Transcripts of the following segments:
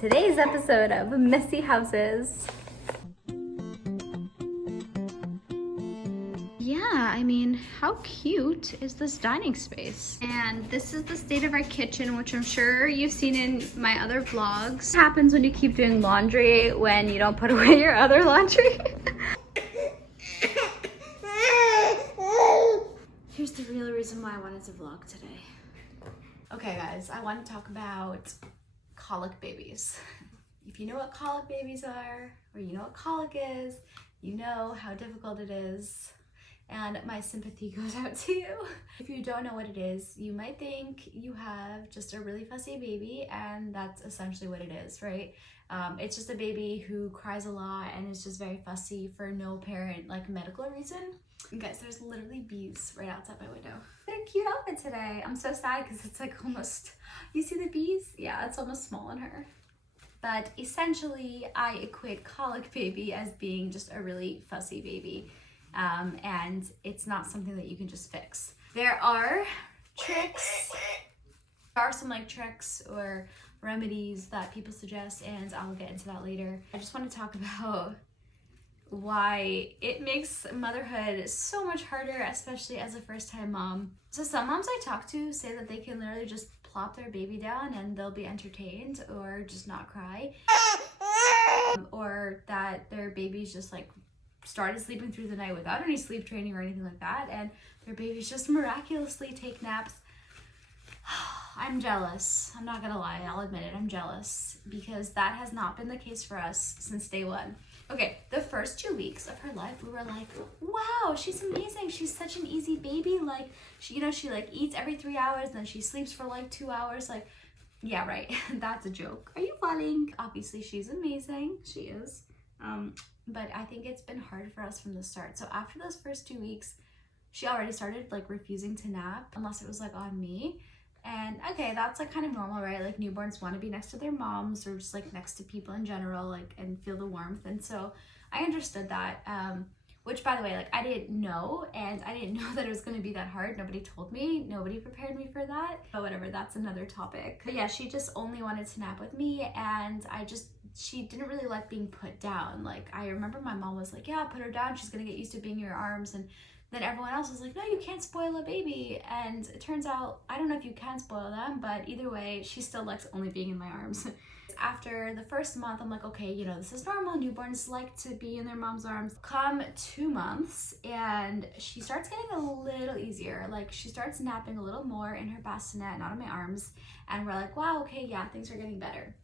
today's episode of Messy Houses. Yeah, I mean, how cute is this dining space? And this is the state of our kitchen, which I'm sure you've seen in my other vlogs. What happens when you keep doing laundry when you don't put away your other laundry? Here's the real reason why I wanted to vlog today. Okay guys, I want to talk about colic babies. If you know what colic babies are, or you know what colic is, you know how difficult it is. And my sympathy goes out to you. If you don't know what it is, you might think you have just a really fussy baby, and that's essentially what it is, right? It's just a baby who cries a lot and is just very fussy for no apparent medical reason. And guys, there's literally bees right outside my window. What a cute outfit today. I'm so sad because it's almost, you see the bees? Yeah, it's almost small on her. But essentially, I equate colic baby as being just a really fussy baby. And it's not something that you can just fix. There are tricks. There are some tricks or remedies that people suggest, and I'll get into that later. I just want to talk about why it makes motherhood so much harder, especially as a first-time mom. So some moms I talk to say that they can literally just plop their baby down and they'll be entertained or just not cry. Or that their baby's just started sleeping through the night without any sleep training or anything like that, and their babies just miraculously take naps. I'm jealous. I'm not gonna lie, I'll admit it, I'm jealous, because that has not been the case for us since day one. Okay, the first 2 weeks of her life, we were like, wow, she's amazing. She's such an easy baby. She eats every 3 hours, then she sleeps for 2 hours. Yeah, right, that's a joke. Are you falling? Obviously, she's amazing. She is. But I think it's been hard for us from the start. So after those first 2 weeks, she already started refusing to nap unless it was on me. And okay, that's kind of normal, right? Newborns want to be next to their moms or just next to people in general, and feel the warmth. And so I understood that, which by the way, I didn't know, and I didn't know that it was going to be that hard. Nobody told me, nobody prepared me for that, but whatever, that's another topic. But yeah, she just only wanted to nap with me, and she didn't really like being put down. I remember my mom was yeah, put her down, she's gonna get used to being in your arms. And then everyone else was no, you can't spoil a baby. And it turns out, I don't know if you can spoil them, but either way, she still likes only being in my arms. After the first month, I'm okay, this is normal. Newborns like to be in their mom's arms. Come 2 months, and she starts getting a little easier. She starts napping a little more in her bassinet, not in my arms. And we're wow, okay, yeah, things are getting better.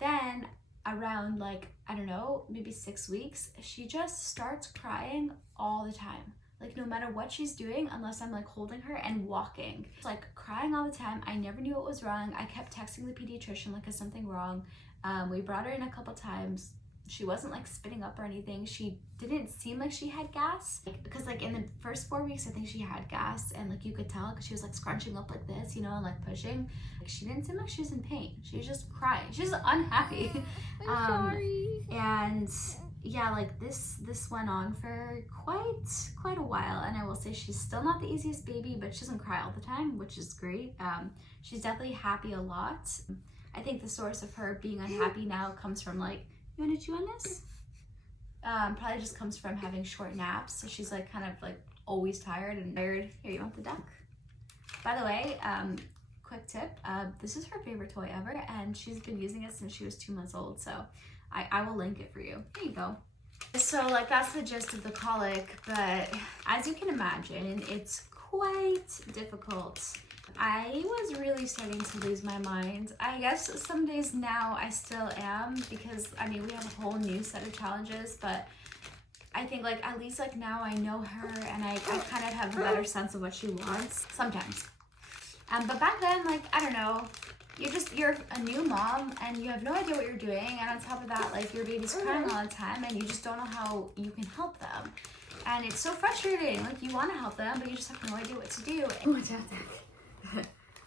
Then around I don't know, maybe 6 weeks, she just starts crying all the time. No matter what she's doing, unless I'm holding her and walking. Crying all the time. I never knew what was wrong. I kept texting the pediatrician is something wrong? We brought her in a couple times. She wasn't spitting up or anything. She didn't seem like she had gas. Because in the first 4 weeks, I think she had gas, and you could tell because she was scrunching up this, and pushing. She didn't seem like she was in pain. She was just crying. She was unhappy. I'm sorry. And yeah, this went on for quite a while, and I will say she's still not the easiest baby, but she doesn't cry all the time, which is great. She's definitely happy a lot. I think the source of her being unhappy now comes from you want to chew on this? Probably just comes from having short naps, so she's kind of always tired and tired. Here, you want the duck? By the way, quick tip, this is her favorite toy ever, and she's been using it since she was 2 months old, so I will link it for you. There you go. So that's the gist of the colic, but as you can imagine, it's quite difficult. I was really starting to lose my mind. I guess some days now I still am, because we have a whole new set of challenges, but I think at least now I know her, and I kind of have a better sense of what she wants sometimes. But back then, I don't know, you're a new mom and you have no idea what you're doing, and on top of that, your baby's crying all the time and you just don't know how you can help them. And it's so frustrating. You want to help them, but you just have no idea what to do.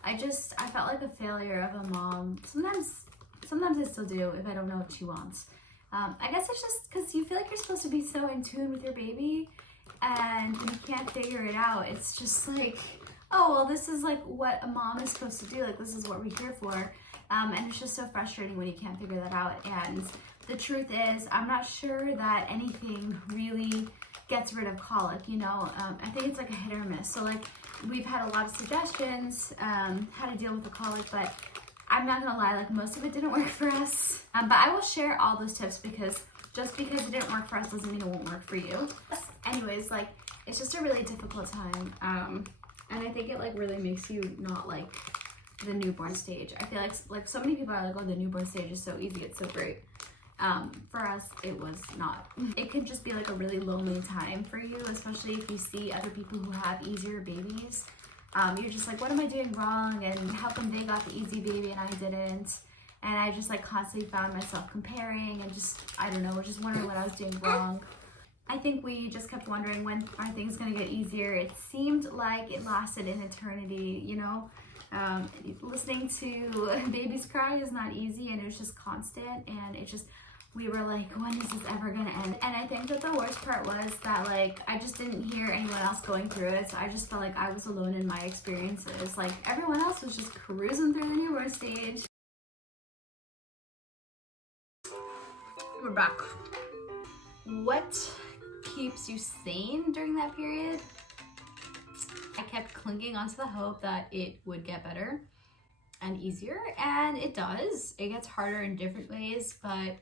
I felt like a failure of a mom. Sometimes I still do if I don't know what she wants. I guess it's just because you feel like you're supposed to be so in tune with your baby, and when you can't figure it out, it's just oh, well, this is what a mom is supposed to do. This is what we're here for. And it's just so frustrating when you can't figure that out. And the truth is, I'm not sure that anything really gets rid of colic, you know. I think it's like a hit or miss. So like we've had a lot of suggestions how to deal with the colic, but I'm not gonna lie, like most of it didn't work for us. But I will share all those tips because just because it didn't work for us doesn't mean it won't work for you. Anyways, like it's just a really difficult time. And I think it like really makes you not like the newborn stage. I feel like so many people are like, oh, the newborn stage is so easy, it's so great. For us, it was not. It could just be like a really lonely time for you, especially if you see other people who have easier babies. You're just like, what am I doing wrong? And how come they got the easy baby and I didn't? And I just like constantly found myself comparing and just, I don't know, just wondering what I was doing wrong. I think we just kept wondering, when are things gonna get easier? It seemed like it lasted an eternity, you know? Listening to babies cry is not easy, and it was just constant, and it just, we were like, when is this ever gonna end? And I think that the worst part was that like I just didn't hear anyone else going through it, so I just felt like I was alone in my experiences. Like everyone else was just cruising through the newborn stage. We're back. What keeps you sane during that period? I kept clinging onto the hope that it would get better and easier, and it does. It gets harder in different ways, but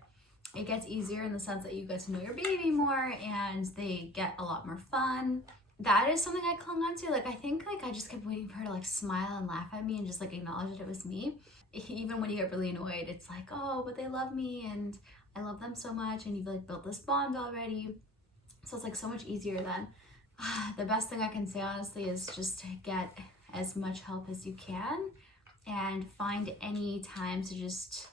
it gets easier in the sense that you get to know your baby more and they get a lot more fun. That is something I clung on to. Like I think like I just kept waiting for her to like smile and laugh at me and just like acknowledge that it was me. Even when you get really annoyed, it's like, oh, but they love me and I love them so much, and you've like built this bond already. So it's like so much easier then. The best thing I can say honestly is just to get as much help as you can and find any time to just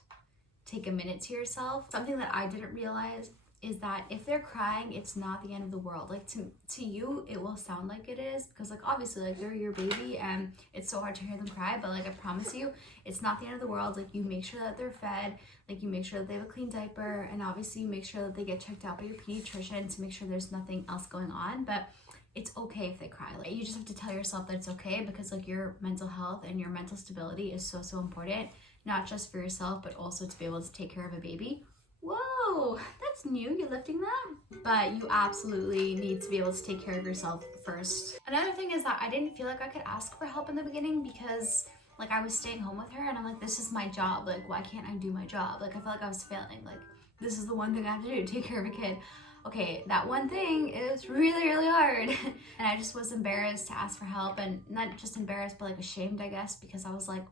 take a minute to yourself. Something that I didn't realize is that if they're crying, it's not the end of the world. Like to you, it will sound like it is, because like obviously like they're your baby and it's so hard to hear them cry, but like I promise you, it's not the end of the world. Like you make sure that they're fed, like you make sure that they have a clean diaper, and obviously you make sure that they get checked out by your pediatrician to make sure there's nothing else going on. But it's okay if they cry. Like you just have to tell yourself that it's okay, because like your mental health and your mental stability is so important, not just for yourself, but also to be able to take care of a baby. Whoa, that's new, you lifting that? But you absolutely need to be able to take care of yourself first. Another thing is that I didn't feel like I could ask for help in the beginning, because like I was staying home with her and I'm like, this is my job, like why can't I do my job? Like I felt like I was failing, like this is the one thing I have to do, take care of a kid. Okay, that one thing is really hard. And I just was embarrassed to ask for help, and not just embarrassed, but like ashamed, I guess, because I was like,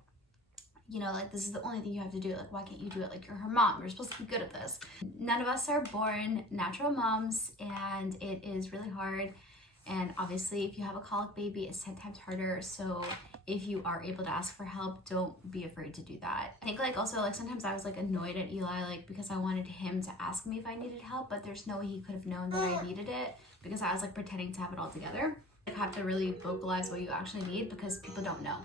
you know, like this is the only thing you have to do, like why can't you do it? Like you're her mom, you're supposed to be good at this. None of us are born natural moms, and it is really hard. And obviously if you have a colic baby, it's 10 times harder. So if you are able to ask for help, don't be afraid to do that. I think like also like sometimes I was like annoyed at Eli, like because I wanted him to ask me if I needed help, but there's no way he could have known that I needed it, because I was like pretending to have it all together. You have to really vocalize what you actually need, because people don't know.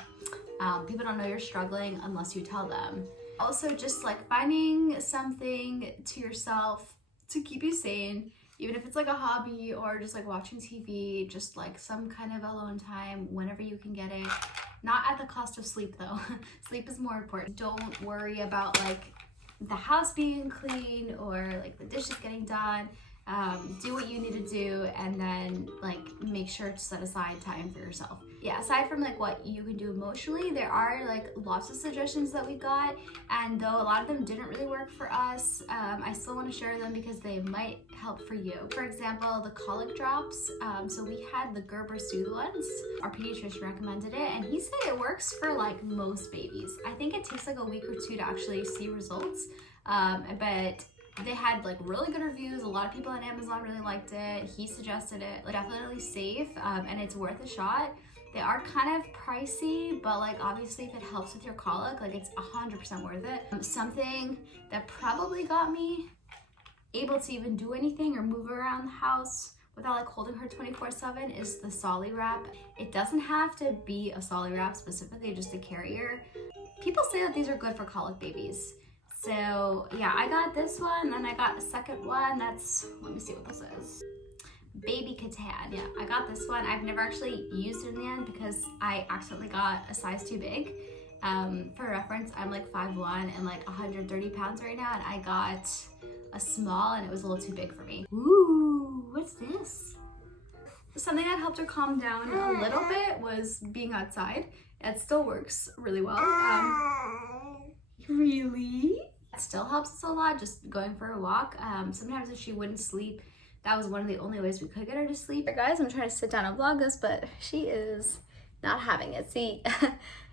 People don't know you're struggling unless you tell them. Also just like finding something to yourself to keep you sane, even if it's like a hobby or just like watching TV, just like some kind of alone time whenever you can get it. Not at the cost of sleep though. Sleep is more important. Don't worry about like the house being clean or like the dishes getting done. Do what you need to do, and then like make sure to set aside time for yourself. Yeah, aside from like what you can do emotionally, there are like lots of suggestions that we got, and though a lot of them didn't really work for us, I still want to share them because they might help for you. For example, the Colic Drops. So we had the Gerber Soothe ones. Our pediatrician recommended it, and he said it works for like most babies. I think it takes like a week or two to actually see results, but they had like really good reviews. A lot of people on Amazon really liked it. He suggested it. Like, definitely safe, and it's worth a shot. They are kind of pricey, but like obviously if it helps with your colic, like it's 100% worth it. Something that probably got me able to even do anything or move around the house without like holding her 24/7 is the Solly wrap. It doesn't have to be a Solly wrap specifically, just a carrier. People say that these are good for colic babies. So yeah, I got this one, then I got a second one. That's, let me see what this is. Baby Catan. Yeah, I got this one. I've never actually used it in the end because I accidentally got a size too big. For reference, I'm like 5'1" and like 130 pounds right now, and I got a small and it was a little too big for me. Ooh, what's this? Something that helped her calm down a little bit was being outside. It still works really well. Really? It still helps us a lot, just going for a walk. Sometimes if she wouldn't sleep, that was one of the only ways we could get her to sleep. Guys, I'm trying to sit down and vlog this, but she is not having it. See,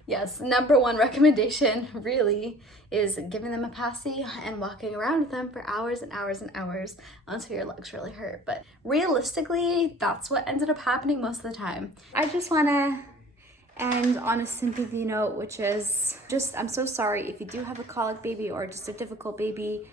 yes, number one recommendation really is giving them a passy and walking around with them for hours and hours and hours until your legs really hurt. But realistically, that's what ended up happening most of the time. I just want to end on a sympathy note, which is just, I'm so sorry if you do have a colic baby or just a difficult baby.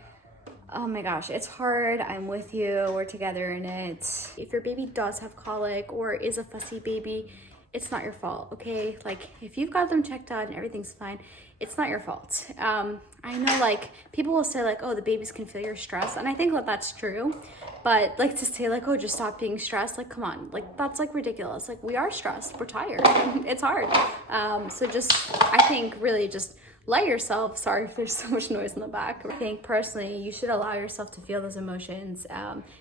Oh my gosh, it's hard. I'm with you. We're together in it. If your baby does have colic or is a fussy baby, it's not your fault, okay? Like, if you've got them checked out and everything's fine, it's not your fault. I know, like, people will say, like, oh, the babies can feel your stress, and I think that that's true. But, like, to say, like, oh, just stop being stressed, like, come on. Like, that's, like, ridiculous. Like, we are stressed. We're tired. It's hard. So just, I think, really just let yourself, sorry if there's so much noise in the back. I think personally you should allow yourself to feel those emotions,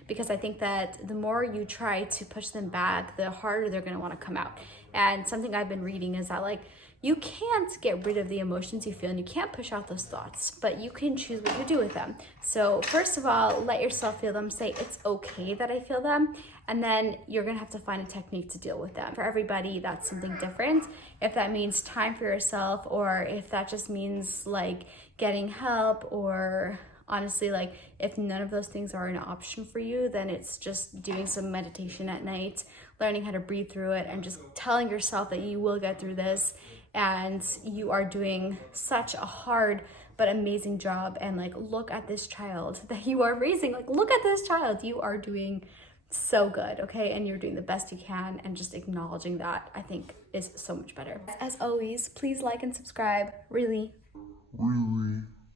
because I think that the more you try to push them back, the harder they're going to want to come out. And something I've been reading is that, like, you can't get rid of the emotions you feel and you can't push out those thoughts, but you can choose what you do with them. So first of all, let yourself feel them. Say, it's okay that I feel them. And then you're gonna have to find a technique to deal with them. For everybody, that's something different. If that means time for yourself, or if that just means like getting help, or honestly, like if none of those things are an option for you, then it's just doing some meditation at night, learning how to breathe through it, and just telling yourself that you will get through this, and you are doing such a hard but amazing job. And like, look at this child that you are raising. Like, look at this child. You are doing so good, okay? And you're doing the best you can, and just acknowledging that, I think, is so much better. As always, please like and subscribe. Really.